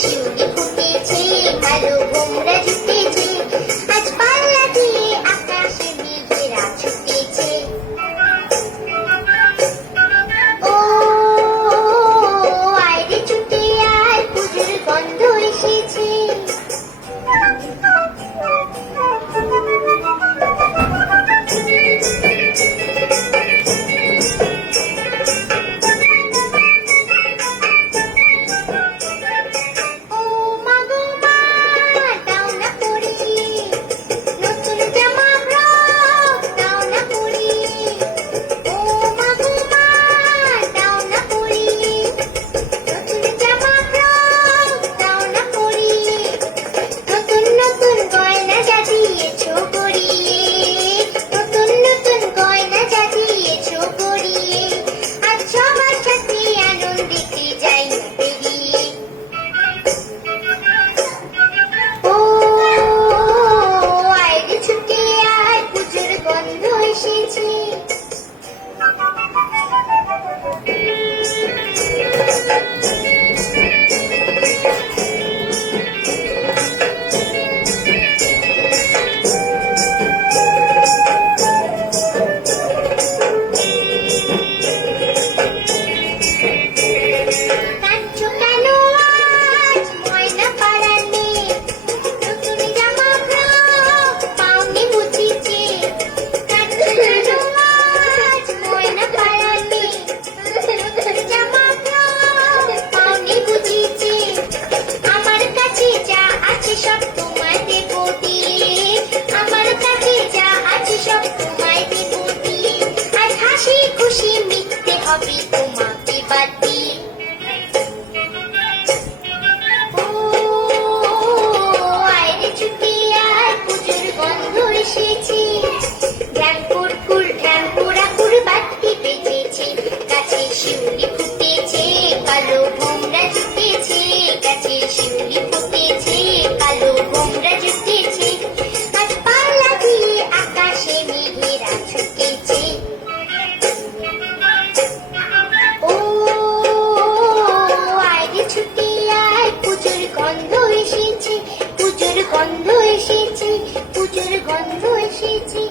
শিউলি ফুটেছে, কালো ভোমরা জুটেছে, আজ পাল্লা দিয়ে আকাশে মেঘেরা ছুটেছে। ও আয়রে ছুটে আয়, পুজোর গন্ধ এসেছে। তোমাকে বাদ দিয়ে আয়রে ছুটে আয়, পুজোর গন্ধ এসেছে। ঢ্যাঙ্কুর ফুল ঢ্যাঙ্কুরা ফুল বাতি বেজেছে, গাছে শিউলি ফুটেছে, কালো ভোমরা জুটেছে, গাছে শিউলি ফুটেছে, কালো ভোমরা জুটেছে, আজ পাল্লা দিয়ে আকাশে মেঘেরা ছুটেছে। পুজোর গন্ধ এসেছে, পুজোর গন্ধ এসেছে, পুজোর গন্ধ এসেছে।